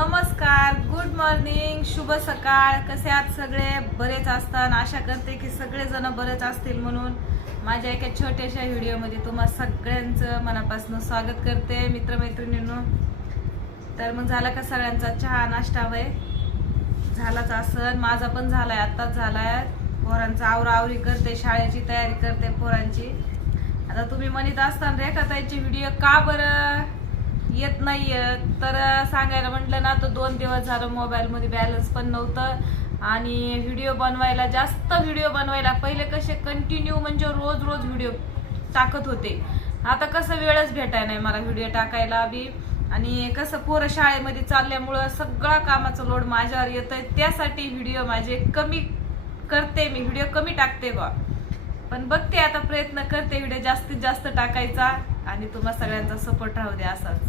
नमस्कार, good morning, शुभ सकाळ. कसे आहात सगळे? बरेच असतात. आशा करते की सगळेजण बरेच असतील म्हणून माझ्या एका छोट्याशा व्हिडिओमध्ये तुम्हा सगळ्यांचं मनापासून स्वागत करते मित्रमैत्रिणींनो. तर मग झाला का सगळ्यांचा चहा नाश्ता? वय झालाच असन, माझा पण झालाय, आत्ताच झालाय. पोरांचा आवराआवरी करते, शाळेची तयारी करते पोरांची. आता तुम्ही म्हणत असताना रेखाताईची व्हिडिओ का बरं येत नाहीये, तर सांगायला म्हटलं ना, तर 2 दिवस झालं मोबाईलमध्ये बॅलन्स पण नव्हतं आणि व्हिडिओ बनवायला पहिले कसे कंटिन्यू म्हणजे रोज व्हिडिओ टाकत होते. आता कसं वेळच भेटाय नाही मला व्हिडिओ टाकायला बी, आणि कसं पोरं शाळेमध्ये चालल्यामुळं सगळा कामाचा लोड माझ्यावर येतोय. त्यासाठी व्हिडिओ माझे कमी करते, मी व्हिडिओ कमी टाकते बा. पण बघते, आता प्रयत्न करते व्हिडिओ जास्तीत जास्त टाकायचा आणि तुम्हा सगळ्यांचा सपोर्ट राहू द्या असाच.